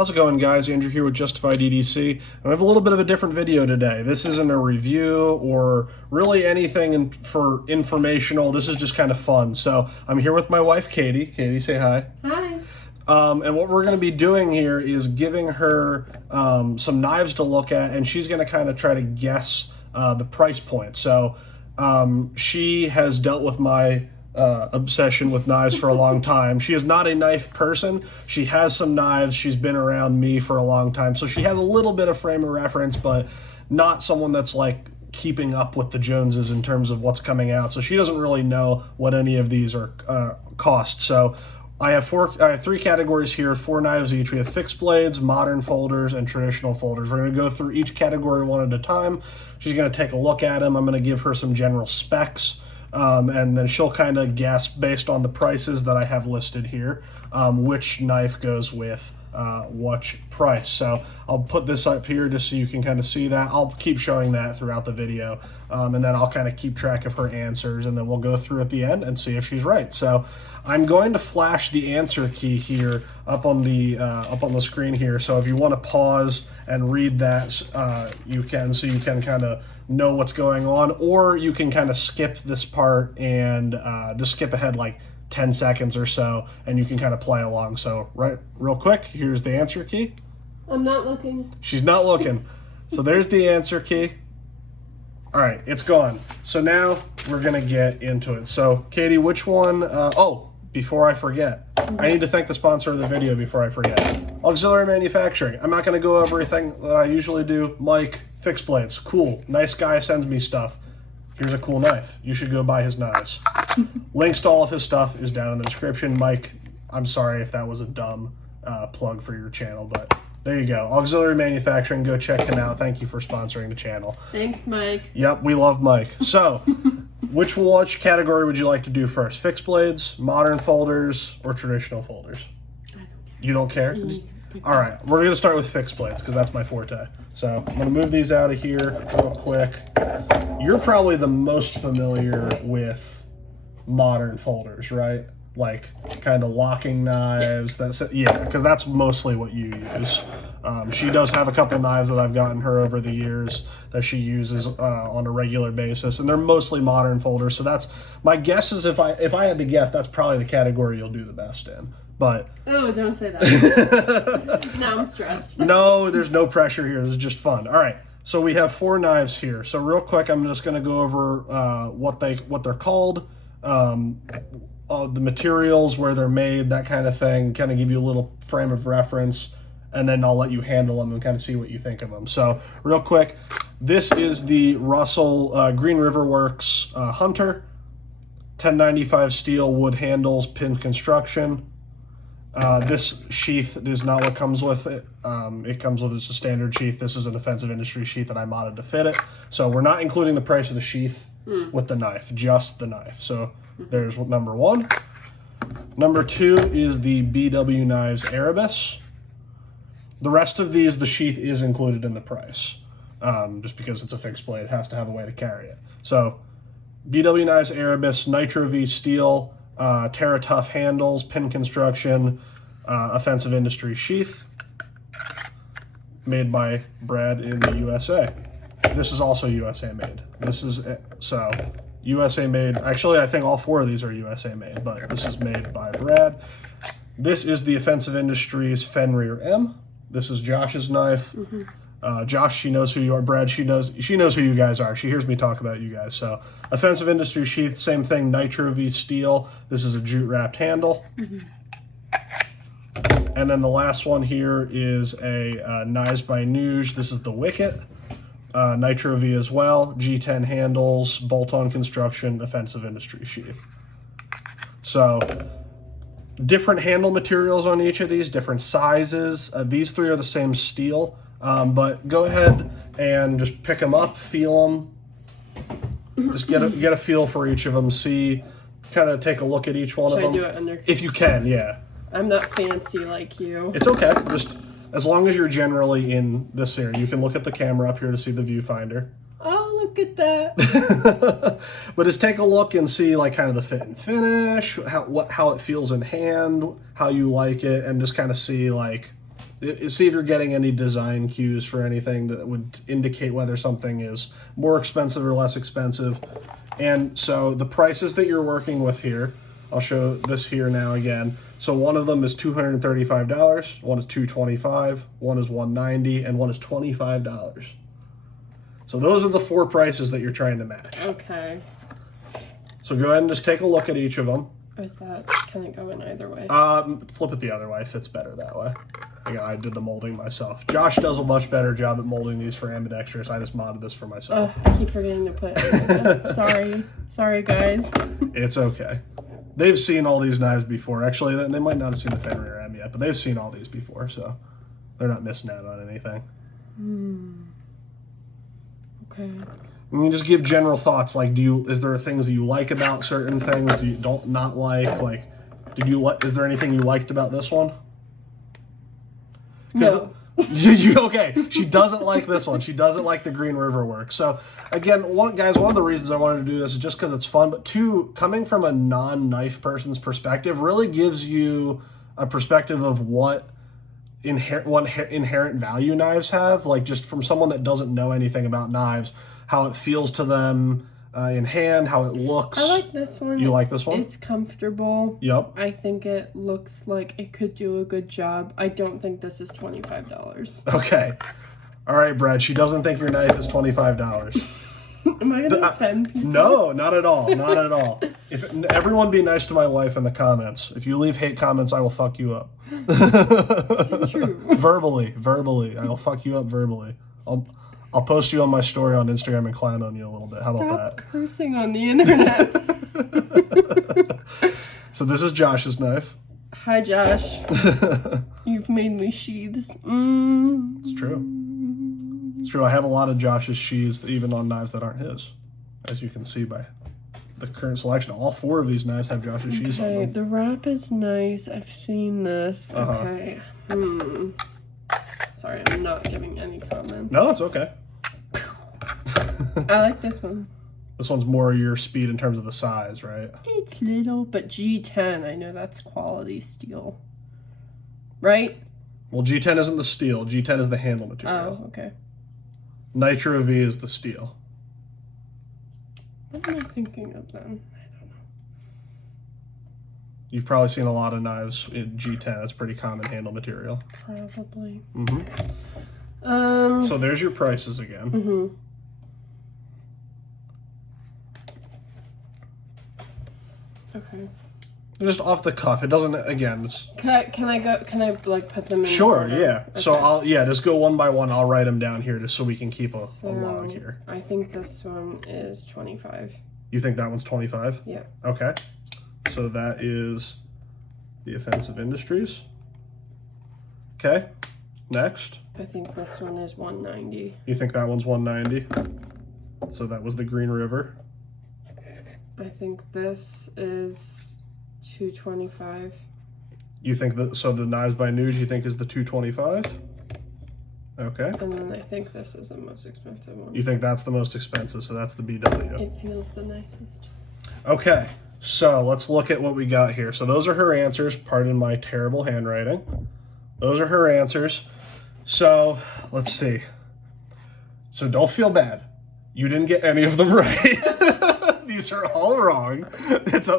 How's it going, guys? Andrew here with Justified EDC, and I have a little bit of a different video today. This isn't a review or really anything for informational. This is just kind of fun. So I'm here with my wife, Katie. Katie, say hi. Hi. And what we're going to be doing here is giving her some knives to look at, and she's going to kind of try to guess the price point. So she has dealt with my obsession with knives for a long time. She is not a knife person. She has some knives. She's been around me for a long time. So she has a little bit of frame of reference, but not someone that's like keeping up with the Joneses in terms of what's coming out. So she doesn't really know what any of these are cost. So I have three categories here, 4 knives each. We have fixed blades, modern folders, and traditional folders. We're going to go through each category one at a time. She's going to take a look at them. I'm going to give her some general specs. And then she'll kind of guess based on the prices that I have listed here, which knife goes with what price. So I'll put this up here just so you can kind of see that. I'll keep showing that throughout the video, and then I'll kind of keep track of her answers, and then we'll go through at the end and see if she's right. So I'm going to flash the answer key here up on the screen here. So if you want to pause and read that, you can, so you can kind of know what's going on, or you can kind of skip this part and just skip ahead like 10 seconds or so, and you can kind of play along. So real quick, here's the answer key. I'm not looking. She's not looking. So there's the answer key. All right, it's gone. So now we're gonna get into it. So Katie, which one? Before I forget, I need to thank the sponsor of the video before I forget. Auxiliary Manufacturing. I'm not gonna go over everything that I usually do. Mike, fixed blades, cool. Nice guy, sends me stuff. Here's a cool knife. You should go buy his knives. Links to all of his stuff is down in the description. Mike, I'm sorry if that was a dumb plug for your channel, but there you go. Auxiliary Manufacturing, go check him out. Thank you for sponsoring the channel. Thanks, Mike. Yep, we love Mike. So, which category would you like to do first? Fixed blades, modern folders, or traditional folders? You don't care? All right, we're going to start with fixed blades because that's my forte. So I'm going to move these out of here real quick. You're probably the most familiar with modern folders, right? Like kind of locking knives. Yes. Because that's mostly what you use. She does have a couple knives that I've gotten her over the years that she uses on a regular basis, and they're mostly modern folders. So that's my guess. Is if I had to guess, that's probably the category you'll do the best in. But oh, don't say that. Now I'm stressed. No, there's no pressure here. This is just fun. All right. So we have 4 knives here. So real quick, I'm just going to go over what they're called, the materials, where they're made, that kind of thing. Kind of give you a little frame of reference, and then I'll let you handle them and kind of see what you think of them. So real quick, this is the Russell Green River Works Hunter, 1095 steel, wood handles, pin construction. This sheath is not what comes with it. It comes with just a standard sheath. This is an Offensive Industry sheath that I modded to fit it. So we're not including the price of the sheath with the knife, just the knife. So there's number 1. Number 2 is the BW Knives Erebus. The rest of these, the sheath is included in the price. Just because it's a fixed blade, it has to have a way to carry it. So BW Knives Erebus, Nitro V steel, TerraTough handles, pin construction, Offensive Industry sheath, made by Brad in the USA. This is also USA made. This is so USA made. Actually, I think all 4 of these are USA made, but this is made by Brad. This is the Offensive Industries Fenrir M. This is Josh's knife. Josh, she knows who you are. Brad, she knows who you guys are. She hears me talk about you guys. So Offensive Industry sheath, same thing, Nitro V steel. This is a jute wrapped handle. And then the last one here is a Knives by Nuge. This is the Wicket. Nitro V as well, G10 handles, bolt-on construction, Offensive Industry sheath. So different handle materials on each of these, different sizes. These 3 are the same steel. But go ahead and just pick them up, feel them, just get a feel for each of them, see, kind of take a look at each one of them. Should I do it under? If you can, yeah. I'm not fancy like you. It's okay, just as long as you're generally in this area. You can look at the camera up here to see the viewfinder. Oh, look at that. But just take a look and see like kind of the fit and finish, how it feels in hand, how you like it, and just kind of see like See if you're getting any design cues for anything that would indicate whether something is more expensive or less expensive. And so the prices that you're working with here, I'll show this here now again. So one of them is $235, one is $225, one is $190, and one is $25. So those are the 4 prices that you're trying to match. Okay. So go ahead and just take a look at each of them. Can it go in either way? Flip it the other way. It fits better that way. Again, I did the molding myself. Josh does a much better job at molding these for ambidextrous. I just modded this for myself. I keep forgetting to put it. Sorry, guys. It's okay. They've seen all these knives before. Actually, they might not have seen the Fenrir M yet, but they've seen all these before, so they're not missing out on anything. Okay. You can just give general thoughts, like, is there things that you like about certain things? Do you not like? Like, is there anything you liked about this one? No. Okay, she doesn't like this one. She doesn't like the Green River work. So again, one of the reasons I wanted to do this is just because it's fun, but 2, coming from a non-knife person's perspective really gives you a perspective of what inherent value knives have, like just from someone that doesn't know anything about knives, how it feels to them in hand, how it looks. I like this one. You like this one? It's comfortable. Yep. I think it looks like it could do a good job. I don't think this is $25. Okay. All right, Brad. She doesn't think your knife is $25. Am I gonna offend people? No, not at all. Not at all. Everyone be nice to my wife in the comments. If you leave hate comments, I will fuck you up. True. Verbally. I will fuck you up verbally. I'll post you on my story on Instagram and clown on you a little bit. How about Stop cursing on the internet. So this is Josh's knife. Hi, Josh. You've made me sheaths. It's true. It's true. I have a lot of Josh's sheaths, even on knives that aren't his, as you can see by the current selection. All 4 of these knives have Josh's sheaths on Okay, them. the wrap is nice. I've seen this. Uh-huh. Okay. Sorry, I'm not giving any comments. No, it's okay. I like this one. This one's more your speed in terms of the size, right? It's little, but G10, I know that's quality steel. Right? Well, G10 isn't the steel. G10 is the handle material. Oh, okay. Nitro V is the steel. What am I thinking of then? I don't know. You've probably seen a lot of knives in G10. It's pretty common handle material. Probably. Mm-hmm. So there's your prices again. Mm-hmm. Okay. Just off the cuff. It doesn't, again, it's... Can I like put them in? Sure, order? yeah. Okay. So just go one by one. I'll write them down here just so we can keep a log here. I think this one is 25. You think that one's 25? Yeah. Okay. So that is the Offensive Industries. Okay. Next. I think this one is 190. You think that one's 190? So that was the Green River. I think this is 225. You think that, so the Knives by Nude you think is the 225? Okay. And then I think this is the most expensive one. You think that's the most expensive, so that's the BW. It feels the nicest. Okay, so let's look at what we got here. So those are her answers. Pardon my terrible handwriting. Those are her answers. So let's see. So don't feel bad. You didn't get any of them right. These are all wrong,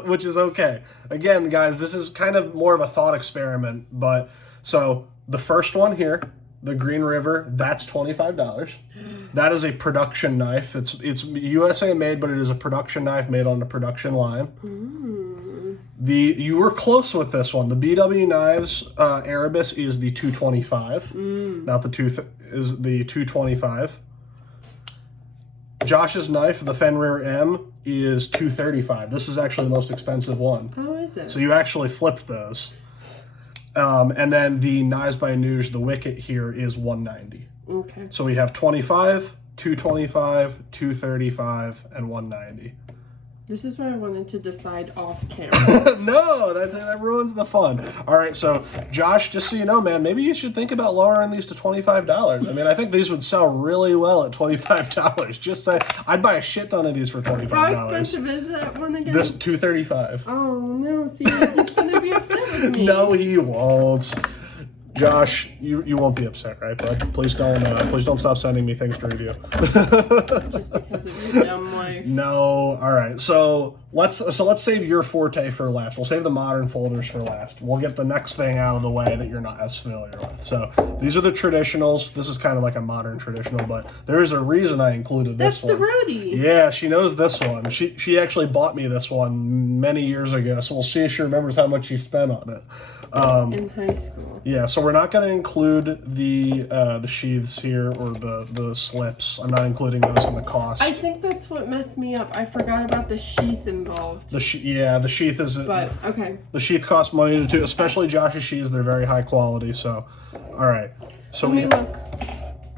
which is okay. Again, guys, this is kind of more of a thought experiment. But so the first one here, the Green River, that's $25. That is a production knife. It's USA made, but it is a production knife made on the production line. You were close with this one. The BW Knives Erebus is the 225. Not the is the 225. Josh's knife, the Fenrir M, is 235. This is actually the most expensive one. How is it? So you actually flipped those. And then the Knives by Nuge, the Wicket here is 190. Okay. So we have 25, 225, 235, and 190. This is what I wanted to decide off camera. No, that ruins the fun. All right, so Josh, just so you know, man, maybe you should think about lowering these to $25. I mean, I think these would sell really well at $25. Just say, I'd buy a shit ton of these for $25. How expensive is that one again? This $235. Oh no! See, he's gonna be upset with me. No, he won't. Josh, you won't be upset, right, bud? Please don't stop sending me things to review. Just because of your dumb life. No, all right. So let's save your forte for last. We'll save the modern folders for last. We'll get the next thing out of the way that you're not as familiar with. So these are the traditionals. This is kind of like a modern traditional, but there is a reason I included this one. That's the roadie. Yeah, she knows this one. She actually bought me this one many years ago. So we'll see if she remembers how much she spent on it. In high school. Yeah, so we're not going to include the sheaths here or the slips. I'm not including those in the cost. I think that's what messed me up. I forgot about the sheath involved. The sheath is. But okay. The sheath costs money too, especially Josh's sheaths. They're very high quality. So, all right. So Let me look.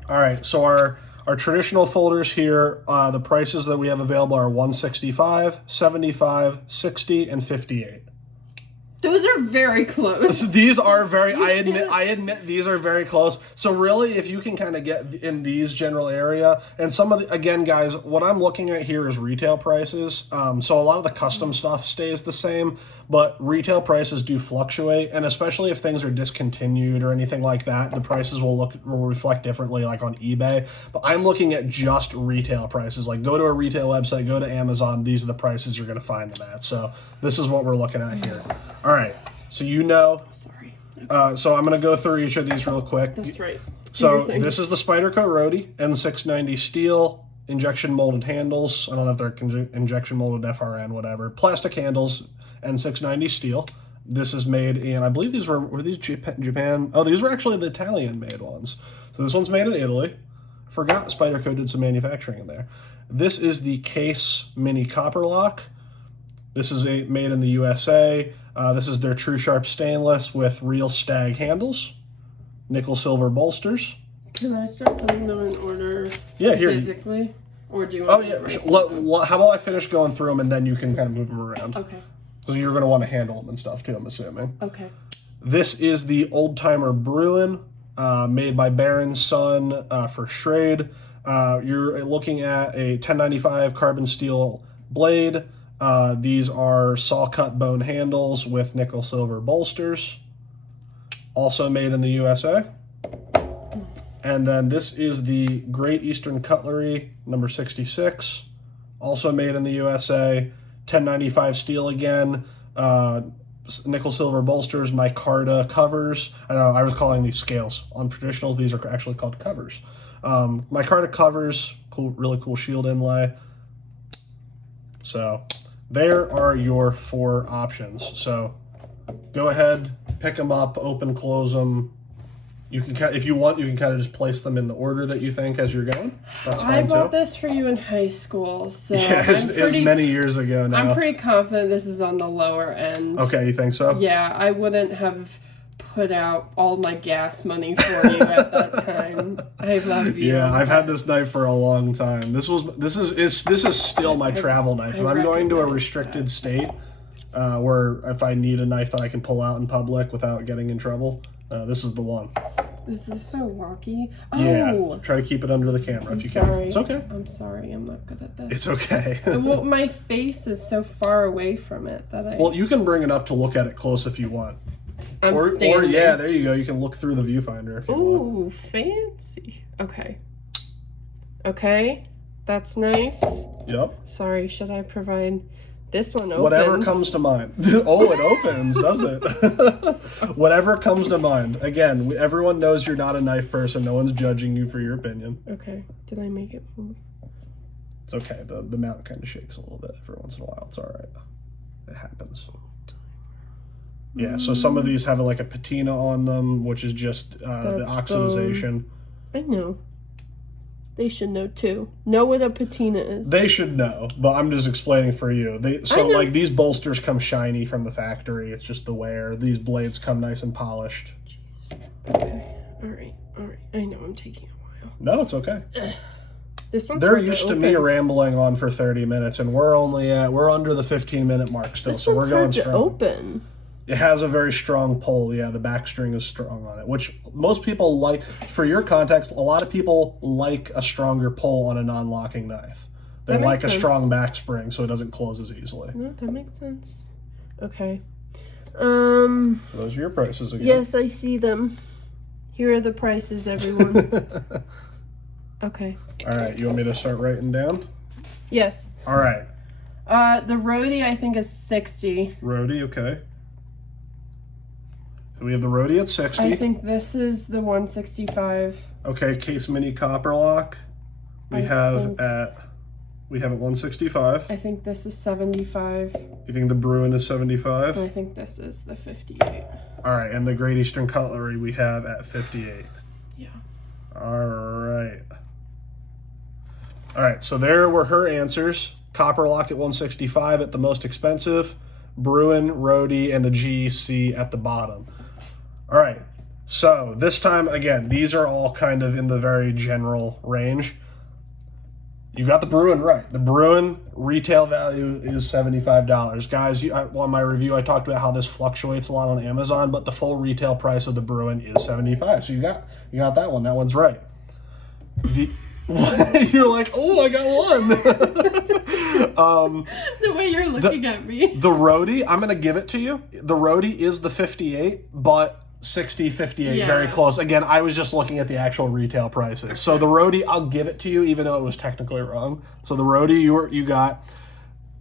All right. So our traditional folders here, the prices that we have available are $165, $75, $60, and $58. Those are very close. These are very. I admit these are very close. So really, if you can kind of get in these general area, and some of the, again, guys, what I'm looking at here is retail prices. So a lot of the custom stuff stays the same, but retail prices do fluctuate, and especially if things are discontinued or anything like that, the prices will reflect differently, like on eBay. But I'm looking at just retail prices. Like, go to a retail website, go to Amazon. These are the prices you're going to find them at. So this is what we're looking at here. All right, so Sorry. so I'm going to go through each of these real quick. That's right. So this is the Spyderco Roadie, N690 steel, injection molded handles. I don't know if they're injection molded FRN, whatever. Plastic handles, N690 steel. This is made in, I believe these were these Japan? Oh, these were actually the Italian made ones. So this one's made in Italy. Forgot Spyderco did some manufacturing in there. This is the Case Mini Copper Lock. This is made in the USA. This is their True Sharp stainless with real stag handles, nickel silver bolsters. Can I start putting them in order? Yeah, here. Physically, or do you? Oh yeah. How about I finish going through them and then you can kind of move them around. Okay. So you're going to want to handle them and stuff too, I'm assuming. Okay. This is the Old Timer Bruin, made by Baron's Son for Schrade. You're looking at a 1095 carbon steel blade. These are saw cut bone handles with nickel silver bolsters, also made in the USA. And then this is the Great Eastern Cutlery number 66, also made in the USA. 1095 steel again, nickel silver bolsters, micarta covers. I know I was calling these scales. On traditionals, these are actually called covers. Micarta covers, cool, really cool shield inlay. So there are your 4 options. So go ahead, pick them up, open, close them. You can, if you want, you can kind of just place them in the order that you think as you're going. That's fine too. I bought this for you in high school, so yeah, it's many years ago now. I'm pretty confident this is on the lower end. Okay, you think so? Yeah, I wouldn't have put out all my gas money for you at that time. I love you. Yeah, I've had this knife for a long time. This is still my travel knife. If I'm going to a restricted state, where if I need a knife that I can pull out in public without getting in trouble, this is the one. Is this so wonky? Yeah, Oh, try to keep it under the camera if you sorry. can. It's okay. I'm sorry, I'm not good at this. It's okay. Well, my face is so far away from it that I... Well, you can bring it up to look at it close if you want. I'm Or standing. yeah, there you go. You can look through the viewfinder if you want. Ooh, fancy. Okay. Okay, that's nice. Yep. Sorry, should I provide... This one opens. Whatever comes to mind. Oh, it opens, does it? Whatever comes to mind. Again, everyone knows you're not a knife person. No one's judging you for your opinion. Okay. Did I make it move? It's okay. The mount kind of shakes a little bit every once in a while. It's all right. It happens. Yeah, so some of these have like a patina on them, which is just the oxidization. I know. They should know too. Know what a patina is. They should know, but I'm just explaining for you. Like these bolsters come shiny from the factory. It's just the wear. These blades come nice and polished. Jeez. Okay. All right. I know I'm taking a while. No, it's okay. This one's They're used to me rambling on for 30 minutes, and we're under the 15-minute mark still, so we're going strong. Open. It has a very strong pull. Yeah, the back string is strong on it, which most people like. For your context, a lot of people like a stronger pull on a non-locking knife. They like a strong back spring so it doesn't close as easily. No, that makes sense. Okay. So those are your prices again. Yes, I see them. Here are the prices, everyone. Okay. All right, you want me to start writing down? Yes. All right. The Rhodey I think is 60. Rhodey, okay. So we have the Rhodey at 60. I think this is the 165. Okay, Case Mini Copper Lock. We have at 165. I think this is 75. You think the Bruin is 75? And I think this is the 58. All right, and the Great Eastern Cutlery we have at 58. Yeah. All right. All right, so there were her answers. Copper Lock at 165 at the most expensive. Bruin, Rhodey, and the GEC at the bottom. All right, so this time, again, these are all kind of in the very general range. You got the Bruin right. The Bruin retail value is $75. Guys, on my review, I talked about how this fluctuates a lot on Amazon, but the full retail price of the Bruin is $75. So you got that one. That one's right. You're like, oh, I got one. The way you're looking at me. The Rhodey, I'm going to give it to you. The Rhodey is the 58, but 60, 58, Yeah. very close. Again, I was just looking at the actual retail prices. Okay. So the Rhodey, I'll give it to you, even though it was technically wrong. So the Rhodey, you got.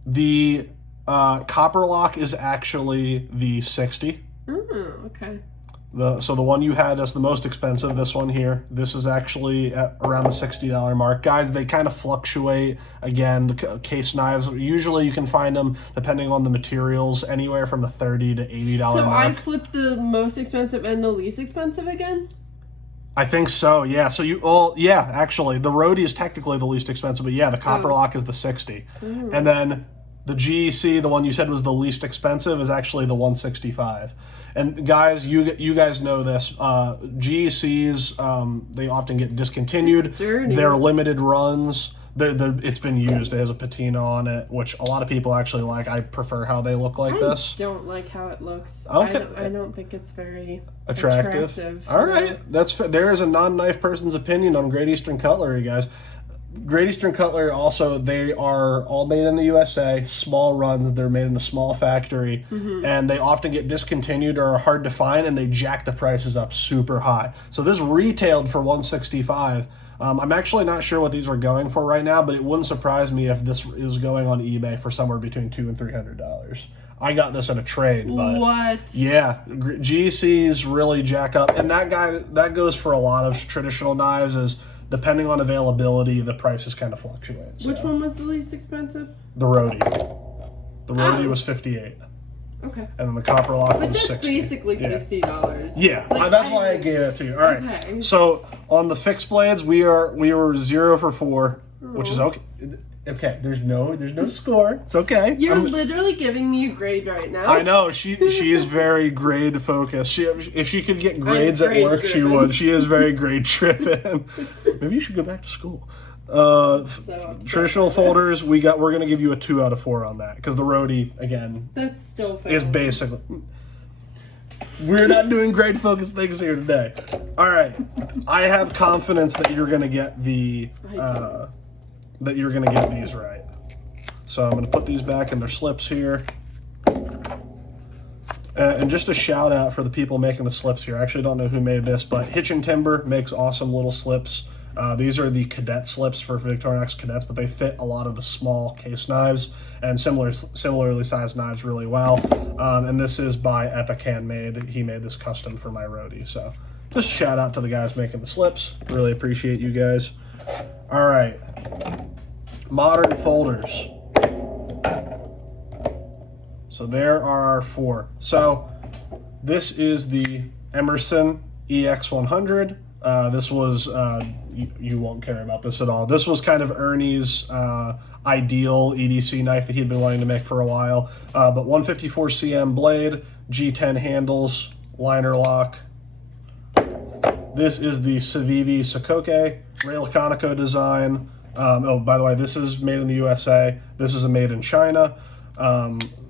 The Copper Lock is actually the 60. Okay. So the one you had as the most expensive, this one here, this is actually at around the $60 mark. Guys, they kind of fluctuate. Again, the case knives, usually you can find them, depending on the materials, anywhere from the $30 to $80 so mark. I flipped the most expensive and the least expensive again? I think so, yeah. So actually, the Rhodey is technically the least expensive, but yeah, the Copper Lock is the 60. And then the GEC, the one you said was the least expensive, is actually the 165. And guys, you guys know this. GECs, they often get discontinued. It's dirty. They're limited runs. It's been used. It has a patina on it, which a lot of people actually like. I prefer how they look like this. I don't like how it looks. Okay. I don't think it's very attractive. All right. There is a non-knife person's opinion on Great Eastern Cutlery, guys. Great Eastern Cutlery also, they are all made in the USA, small runs, they're made in a small factory, and they often get discontinued or are hard to find, and they jack the prices up super high. So this retailed for $165. I'm actually not sure what these are going for right now, but it wouldn't surprise me if this is going on eBay for somewhere between $200 and $300. I got this at a trade, but what? Yeah, GCs really jack up, and that goes for a lot of traditional knives. Is depending on availability, the prices kind of fluctuate. So. Which one was the least expensive? The Rhodey. The Rhodey was 58. Okay. And then the Copper Lock But was that's 60. basically $60. Yeah, Like, that's why I gave it to you. All right. Okay. So on the fixed blades, we were 0 for 4, which is okay. Okay, there's no score. It's okay. You're literally giving me a grade right now. I know she is very grade focused. If she could get grades at grade work, driven. she would. She is very grade driven. Maybe you should go back to school. Traditional folders, we're gonna give you a 2 out of 4 on that because the Rhodey again That's still fair. is basically. We're not doing grade focused things here today. All right, I have confidence that you're gonna get these right. So I'm going to put these back in their slips here. And just a shout out for the people making the slips here. I actually don't know who made this, but Hitch and Timber makes awesome little slips. These are the cadet slips for Victorinox cadets, but they fit a lot of the small case knives and similarly sized knives really well. And this is by Epic Handmade. He made this custom for my Rhodey. So just a shout out to the guys making the slips. Really appreciate you guys. All right. Modern folders. So there are our 4. So this is the Emerson EX100. This was, you won't care about this at all. This was kind of Ernie's ideal EDC knife that he'd been wanting to make for a while. But 154 cm blade, G10 handles, liner lock. This is the Civivi Sokoke, Ray Laconico design. By the way, this is made in the USA. This is a made in China.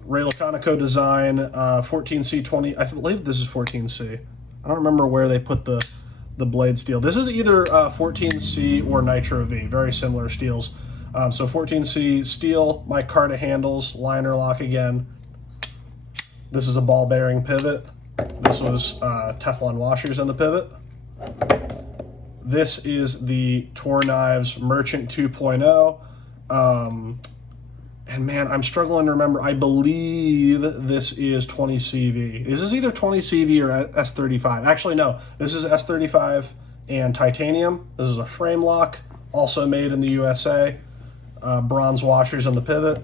Ray Laconico design, 14C20. I believe this is 14C. I don't remember where they put the blade steel. This is either 14C or Nitro V. Very similar steels. So 14C steel, micarta handles, liner lock again. This is a ball bearing pivot. This was Teflon washers in the pivot. This is the Tor Knives Merchant 2.0. And man, I'm struggling to remember. I believe this is 20 CV. This is either 20 CV or S35. Actually, no. This is S35 and titanium. This is a frame lock, also made in the USA. Bronze washers on the pivot.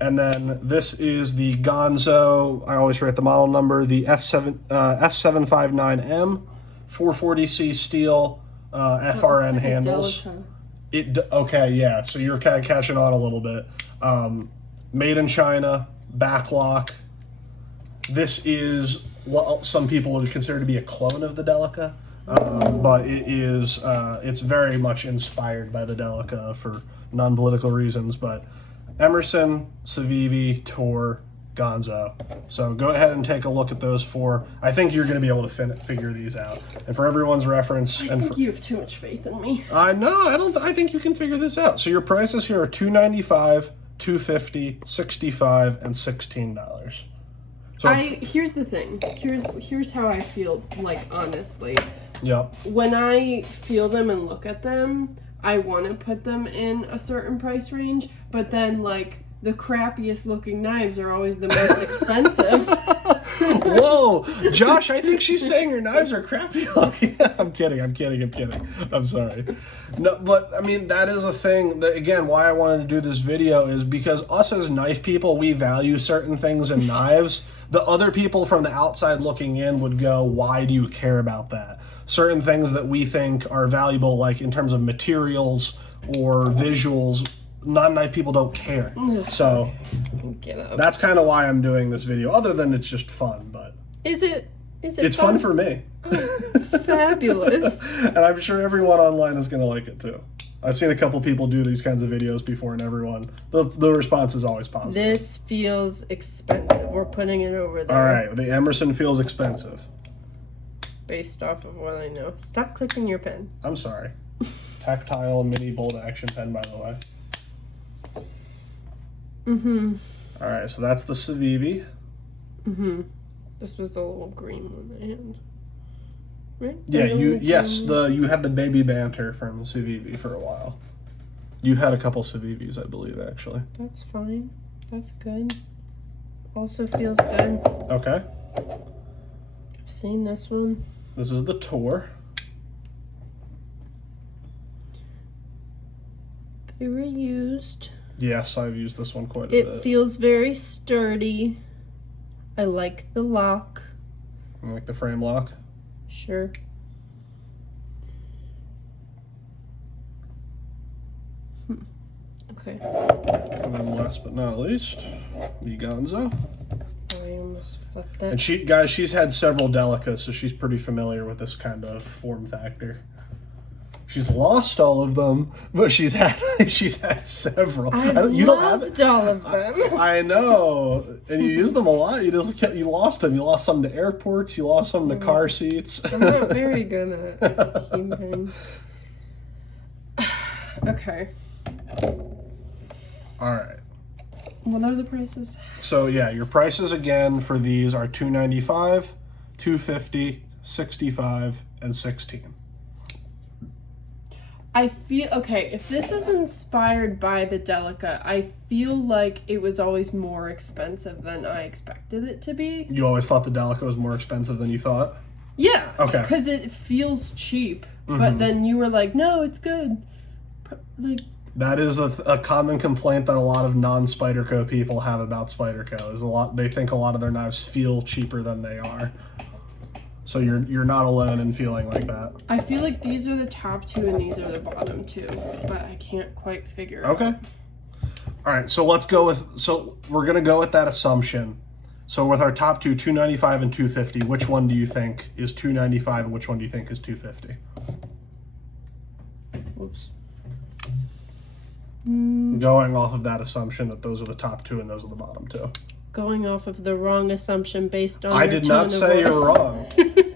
And then this is the Gonzo, I always forget the model number, the F759M, 440C steel, FRN Like handles. Delica. Okay, yeah, so you're kind of catching on a little bit. Made in China, back lock. This is what some people would consider to be a clone of the Delica, but it's very much inspired by the Delica for non-political reasons. But Emerson, Civivi, Tor, Gonzo. So go ahead and take a look at those four. I think you're going to be able to figure these out. And for everyone's reference, I think you have too much faith in me. I know. I think you can figure this out. So your prices here are $295, $250, $65, and $16. So here's the thing. Here's how I feel, like, honestly. Yep. When I feel them and look at them, I want to put them in a certain price range, but then, like, the crappiest looking knives are always the most expensive. Whoa, Josh, I think she's saying your knives are crappy looking. I'm kidding. I'm sorry. No, but I mean, that is a thing that, again, why I wanted to do this video is because us as knife people, we value certain things in knives. The other people from the outside looking in would go, why do you care about that? Certain things that we think are valuable, like in terms of materials or visuals, non-knife people don't care. So that's kind of why I'm doing this video, other than it's just fun. But it's fun for me. Fabulous. And I'm sure everyone online is going to like it too. I've seen a couple people do these kinds of videos before, and the response is always positive. This feels expensive. We're putting it over there. All right, the Emerson feels expensive. Based off of what I know. Stop clicking your pen. I'm sorry. Tactile mini bolt action pen, by the way. Mm-hmm. All right, so that's the Civivi. Mm-hmm. This was the little green one I had. Right? Yeah, you had the baby banter from Civivi for a while. You've had a couple Civivis, I believe, actually. That's fine. That's good. Also feels good. Okay. I've seen this one. This is the Tor. Very used. Yes, I've used this one quite a bit. It feels very sturdy. I like the lock. You like the frame lock? Sure. Okay. And then last but not least, the Gonzo. I almost flipped it. And she's had several Delicas, so she's pretty familiar with this kind of form factor. She's lost all of them, but she's had several. You loved all of them. I know, and you use them a lot. You lost them. You lost some to airports. You lost some to car seats. I'm not very good at keeping. Okay. All right. What are the prices? So yeah, your prices again for these are $295, $250, $65, and $16. I feel, okay, if this is inspired by the Delica, I feel like it was always more expensive than I expected it to be. You always thought the Delica was more expensive than you thought? Yeah. Okay. Because it feels cheap. Mm-hmm. But then you were like, no, it's good. Like, that is a common complaint that a lot of non-Spyderco people have about Spyderco. They think a lot of their knives feel cheaper than they are. So you're not alone in feeling like that. I feel like these are the top two and these are the bottom two, but I can't quite figure it Okay. out. All right, so we're going to go with that assumption. So with our top two, $295 and $250, which one do you think is $295 and which one do you think is $250? Whoops. Going off of that assumption that those are the top two and those are the bottom two. Going off of the wrong assumption based on I your did tone not of say voice. you're wrong.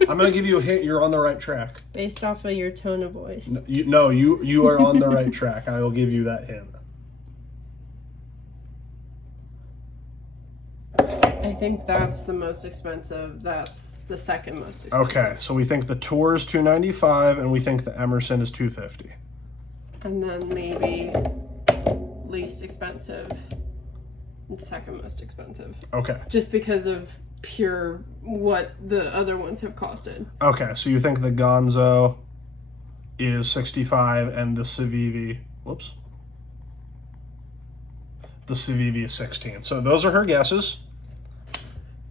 I'm going to give you a hint. You're on the right track. Based off of your tone of voice. You are on the right track. I will give you that hint. I think that's the most expensive. That's the second most expensive. Okay, so we think the Tour is $295, and we think the Emerson is $250. And then maybe least expensive and second most expensive. Okay. Just because of pure what the other ones have costed. Okay, so you think the Gonzo is $65 and the Civivi, the Civivi is $16. So those are her guesses.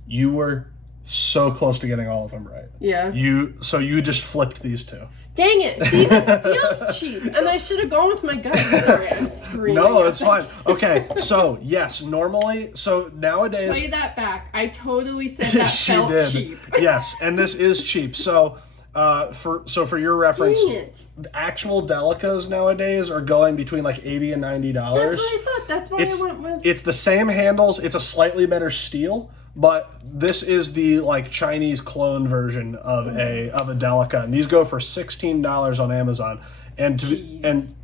You were so close to getting all of them right. Yeah. You just flipped these two. Dang it. See, this feels cheap. And I should have gone with my gut. Sorry, I'm screaming. No, it's fine. Okay, so yes, normally, so nowadays. Play that back. I totally said that She felt did. cheap. Yes, and this is cheap. So, for your reference, Dang it. actual Delicas nowadays are going between like $80 and $90. That's what I thought. That's why I went with. It's the same handles. It's a slightly better steel, but this is the like Chinese clone version of a Delica, and these go for $16 on Amazon. And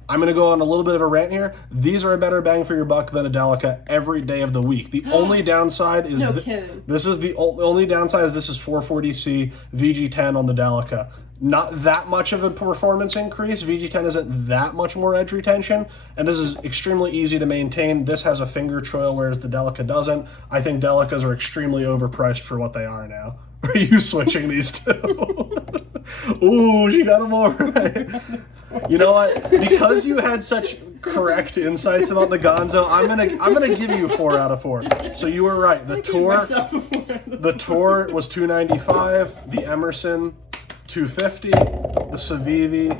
I'm going to go on a little bit of a rant here. These are a better bang for your buck than a Delica every day of the week. The only downside is kidding. This is the only downside is this is 440C VG10 on the Delica. Not that much of a performance increase. VG10 isn't that much more edge retention, and this is extremely easy to maintain. This has a finger choil, whereas the Delica doesn't. I think Delicas are extremely overpriced for what they are now. Are you switching these two? Ooh, she got them all right. You know what? Because you had such correct insights about the Gonzo, I'm gonna give you 4 out of 4. So you were right. The Tour was $295. The Emerson $250. The Civivi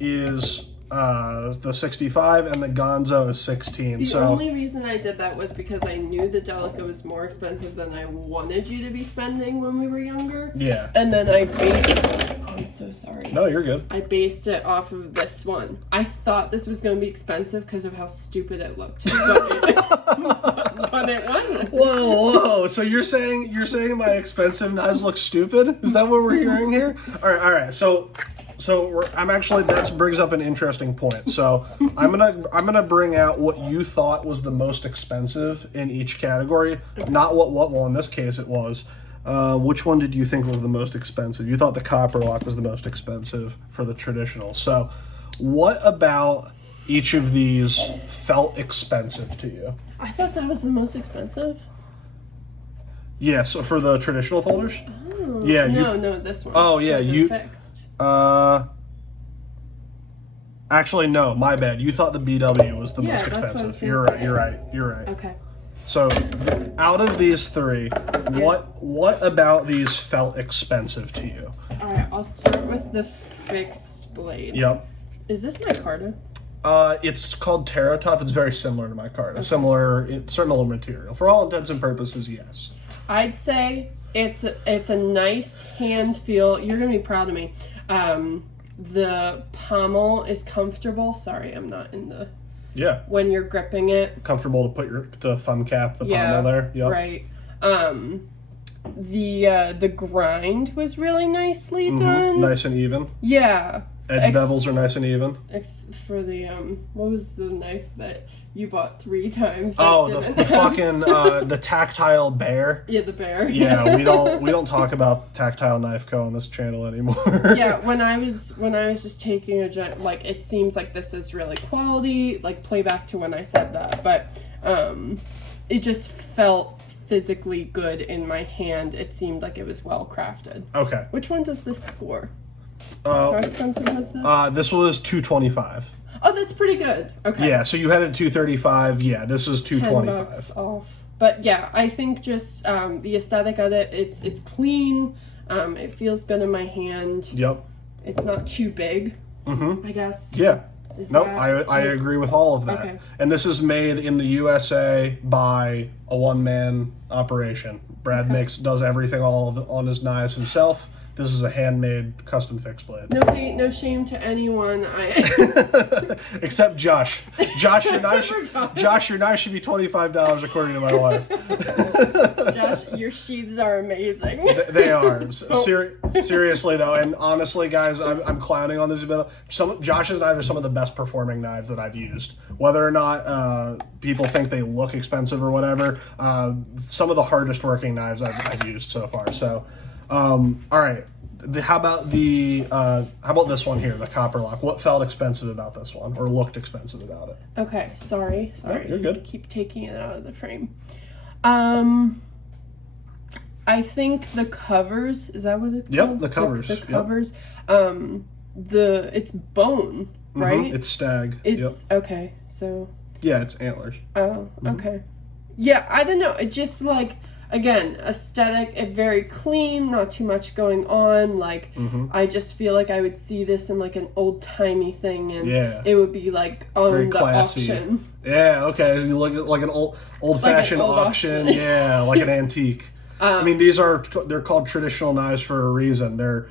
is the $65, and the Gonzo is $16. The only reason I did that was because I knew the Delica was more expensive than I wanted you to be spending when we were younger. Yeah. And then I based. I'm so sorry. No, you're good. I based it off of this one. I thought this was going to be expensive because of how stupid it looked, but it wasn't. Whoa! So you're saying my expensive knives look stupid? Is that what we're hearing here? All right. So that brings up an interesting point. So I'm gonna bring out what you thought was the most expensive in each category, not what well in this case it was. Which one did you think was the most expensive? You thought the copper lock was the most expensive for the traditional. So what about each of these felt expensive to you? I thought that was the most expensive. Yeah, so for the traditional folders? Oh. Yeah. No, this one. Oh, yeah, you fixed. Actually, no, my bad. You thought the BW was the most that's what I was expensive. gonna You're say. right. Okay. So, out of these three, what about these felt expensive to you? All right, I'll start with the fixed blade. Yep. Is this micarta? It's called TerraTough. It's very similar to micarta. Okay. Similar material. For all intents and purposes, yes. I'd say it's a nice hand feel. You're gonna be proud of me. The pommel is comfortable. Sorry, I'm not in the. Yeah. When you're gripping it. Comfortable to put the thumb cap, the pommel there. Yep. Right. The grind was really nicely done. Nice and even. Yeah. Edge bevels are nice and even. For the what was the knife that you bought 3 times? The fucking the tactile bear. Yeah, the bear. Yeah, we don't talk about Tactile Knife Co. on this channel anymore. Yeah, when I was just taking it seems like this is really quality. Like play back to when I said that, but it just felt physically good in my hand. It seemed like it was well crafted. Okay. Which one does this score? How expensive was this? This was $225. Oh, that's pretty good. Okay. Yeah, so you had it $235. Yeah, this is $225. $10 off. But yeah, I think just the aesthetic of it, it's clean. It feels good in my hand. Yep. It's not too big. Mm-hmm. I guess. Yeah. I agree with all of that. Okay. And this is made in the USA by a one-man operation. Brad does everything on his knives himself. This is a handmade custom fixed blade. No hate, no shame to anyone. I Except Josh. Josh, your knife. Except for Josh. Josh, your knife should be $25 according to my wife. Josh, your sheaths are amazing. They are. Seriously though, and honestly, guys, I'm clowning on this a bit. Josh's knives are some of the best performing knives that I've used. Whether or not people think they look expensive or whatever, some of the hardest working knives I've used so far. So, all right. How about this one here, the copper lock? What felt expensive about this one, or looked expensive about it? Okay, sorry. No, you're good. Keep taking it out of the frame. I think the covers, is that what it's called? Yep, the covers. The covers. It's bone, right? Mm-hmm. It's stag. It's okay. So yeah, it's antlers. oh, okay. Yeah, I don't know. It just like, again, aesthetic, it very clean, not too much going on. Like, I just feel like I would see this in like an old timey thing, and it would be like on Very the classy. auction. Yeah, okay. You look at like an old fashioned old auction. auction. Yeah, like an antique. I mean, they're called traditional knives for a reason. They're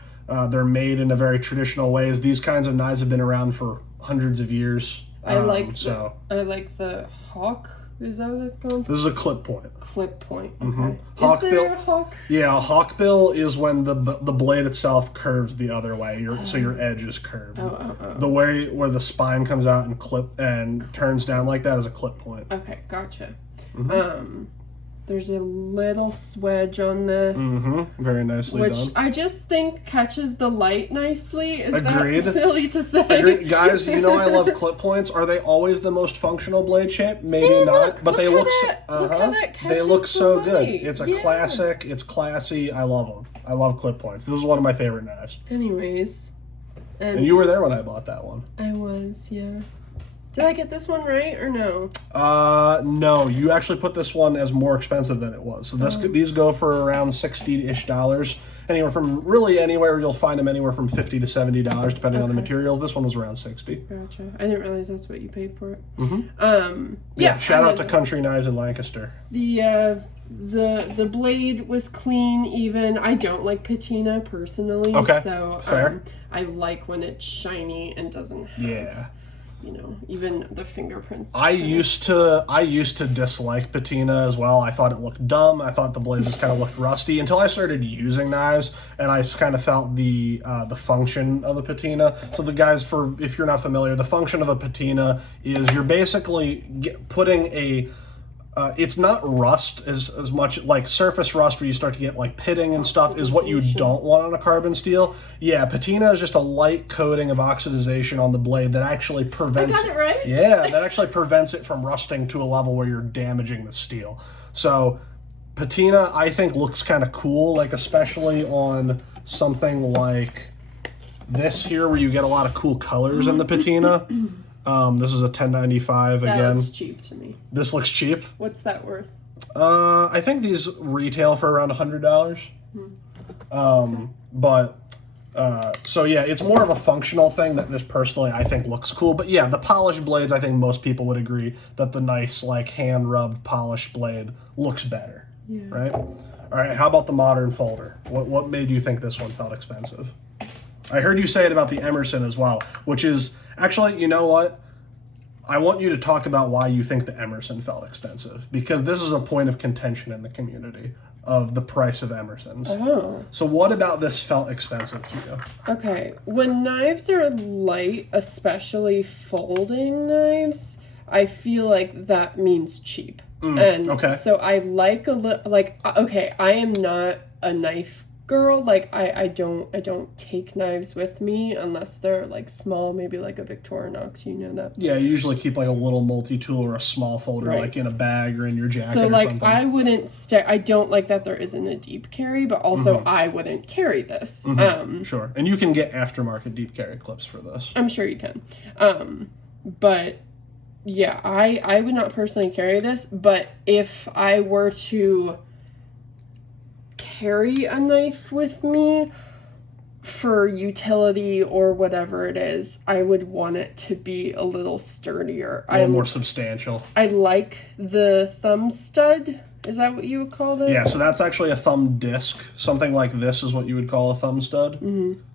made in a very traditional ways. These kinds of knives have been around for hundreds of years. I like the hawk. Is that what it's called? This is a clip point. Clip point. Okay. Hawk is there bill. a hawk? Yeah, a hawk bill is when the blade itself curves the other way. So your edge is curved. The way where the spine comes out and turns down like that is a clip point. Okay, gotcha. There's a little swedge on this. Very nicely which done. I just think catches the light nicely. Is Agreed. that silly to say? Agreed. Guys, you know I love clip points. Are they always the most functional blade shape? Maybe See, not, but they look look how that they look catches so the good. light. It's a Yeah. classic. It's classy. I love them. I love clip points. This is one of my favorite knives. Anyways. And you were there when I bought that one. I was, yeah. Did I get this one right or no? No, you actually put this one as more expensive than it was. So these go for around $60-ish. Anywhere you'll find them anywhere from $50 to $70 depending on the materials. This one was around $60. Gotcha. I didn't realize that's what you paid for it. Yeah. Shout out to Country Knives in Lancaster. The blade was clean. Even I don't like patina personally. Okay. So fair. I like when it's shiny and doesn't have, even the fingerprints. I used to dislike patina as well. I thought it looked dumb. I thought the blades just kind of looked rusty until I started using knives, and I kind of felt the function of a patina. So the guys, if you're not familiar, the function of a patina is you're basically putting a it's not rust as much like surface rust where you start to get like pitting and stuff is what you don't want on a carbon steel. Yeah, patina is just a light coating of oxidization on the blade that actually prevents I got it right? Yeah, that actually prevents it from rusting to a level where you're damaging the steel. So patina I think looks kind of cool, like especially on something like this here where you get a lot of cool colors in the patina. This is a 1095 again. That looks cheap to me. This looks cheap. What's that worth? I think these retail for around $100. So yeah, it's more of a functional thing that just personally I think looks cool. But yeah, the polished blades, I think most people would agree that the nice like hand rubbed polished blade looks better. Yeah. Right? All right. How about the modern folder? What made you think this one felt expensive? I heard you say it about the Emerson as well, which is actually, you know what? I want you to talk about why you think the Emerson felt expensive, because this is a point of contention in the community of the price of Emersons. Oh. So what about this felt expensive to you? Okay. When knives are light, especially folding knives, I feel like that means cheap. And so I like okay, I am not a knife girl. Like I don't take knives with me unless they're like small, maybe like a Victorinox, you know that. Yeah, you usually keep like a little multi-tool or a small folder like in a bag or in your jacket so or like something. I wouldn't I don't like that there isn't a deep carry, but also I wouldn't carry this. Sure. And you can get aftermarket deep carry clips for this. I'm sure you can. But yeah, I would not personally carry this, but if I were to carry a knife with me for utility or whatever it is, I would want it to be a little sturdier. A little more substantial. I like the thumb stud Is that what you would call this? Yeah, so that's actually a thumb disc. Something like this is what you would call a thumb stud.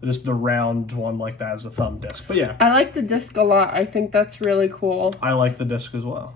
Just the round one like that is a thumb disc. But yeah, I like the disc a lot. I think that's really cool. I like the disc as well.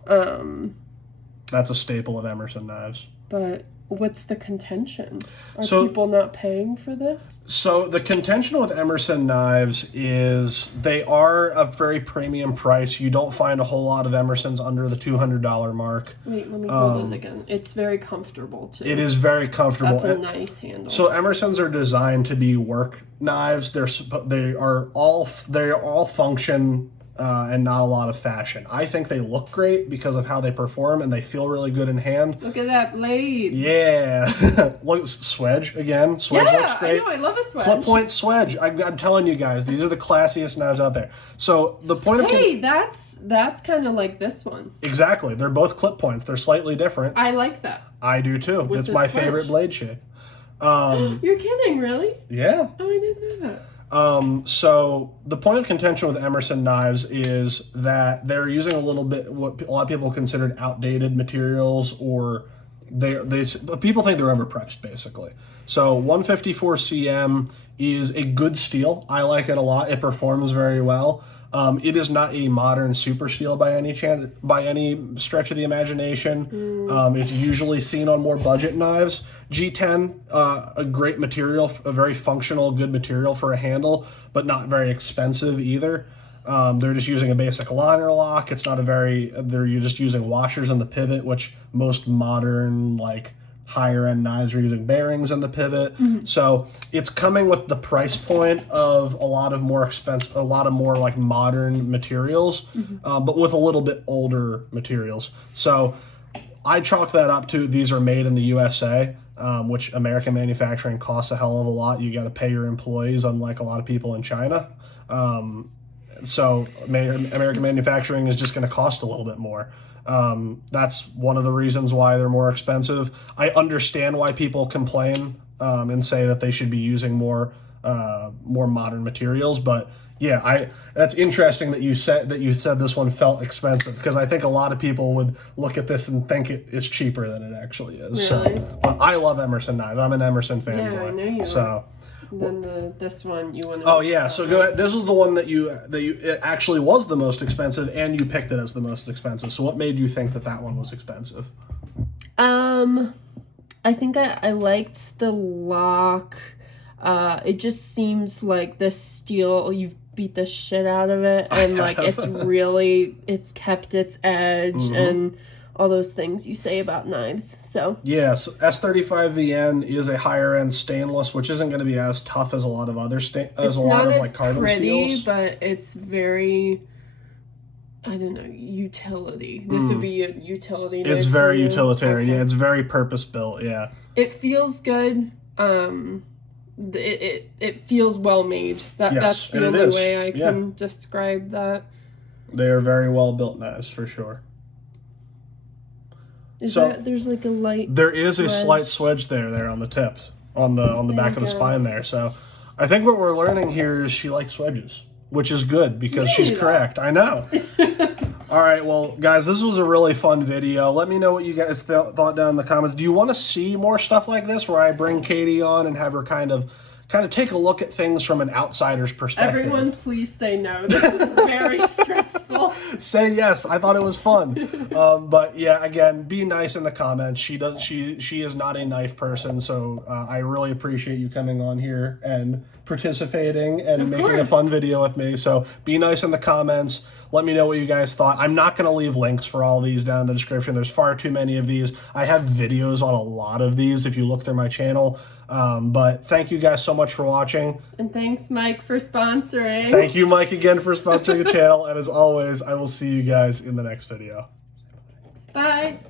That's a staple of Emerson knives. But what's the contention? Are So- people not paying for this? So the contention with Emerson knives is they are a very premium price. You don't find a whole lot of Emersons under the $200 mark. Wait, let me hold it again. It's very comfortable too. It is very comfortable. That's a nice handle. So Emersons are designed to be work knives. They all function and not a lot of fashion. I think they look great because of how they perform and they feel really good in hand. Look at that blade. Yeah, look, swedge again. Swedge looks great. I know. I love a swedge. Clip point swedge. I'm telling you guys, these are the classiest knives out there. So the point of Hey, that's kind of like this one. exactly, they're both clip points. They're slightly different. I like that. I do too. With It's the my swedge. favorite blade shape. You're kidding, really? Yeah. Oh, I didn't know that. So the point of contention with Emerson knives is that they're using a little bit what a lot of people considered outdated materials, or people think they're overpriced basically. So 154 cm is a good steel. I like it a lot. It performs very well. It is not a modern super steel by any stretch of the imagination. It's usually seen on more budget knives. G10, a great material, a very functional, good material for a handle, but not very expensive either. They're just using a basic liner lock. It's not they're just using washers in the pivot, which most modern, like, higher end knives are using bearings in the pivot. So it's coming with the price point of a lot of more like modern materials, but with a little bit older materials. So I chalk that up to these are made in the USA, which American manufacturing costs a hell of a lot. You got to pay your employees, unlike a lot of people in China. So American manufacturing is just going to cost a little bit more. That's one of the reasons why they're more expensive. I understand why people complain and say that they should be using more modern materials, but yeah, that's interesting that you said this one felt expensive, because I think a lot of people would look at this and think it's cheaper than it actually is. Really? So, but I love Emerson knives. I'm an Emerson fanboy. Yeah, I know you So. Then this one you want to. Oh yeah, so go ahead. This is the one that it actually was the most expensive, and you picked it as the most expensive. So what made you think that one was expensive? I think I liked the lock. It just seems like the steel, you've beat the shit out of it, and like it's kept its edge and all those things you say about knives. So yes, S35VN is a higher end stainless, which isn't going to be as tough as a lot of other like carbon steels. But it's very, I don't know, utility. This would be a utility knife. It's very for you? utilitarian. Okay. Yeah, it's very purpose built. Yeah. It feels good. It feels well made. That's the only way I can describe that. They are very well built knives for sure. There's like a light. There is a slight swedge there on the tips, on the back of the spine there. So I think what we're learning here is she likes wedges, which is good because she's correct. I know. All right, well, guys, this was a really fun video. Let me know what you guys thought down in the comments. Do you want to see more stuff like this where I bring Katie on and have her kind of take a look at things from an outsider's perspective? Everyone, please say no. This is very stressful. Say yes. I thought it was fun. But yeah, again, be nice in the comments. She is not a knife person, so I really appreciate you coming on here and participating and making a fun video with me. So be nice in the comments. Let me know what you guys thought. I'm not going to leave links for all these down in the description. There's far too many of these. I have videos on a lot of these if you look through my channel. But thank you guys so much for watching. And thanks, Mike, for sponsoring. Thank you, Mike, again for sponsoring the channel. And as always, I will see you guys in the next video. Bye.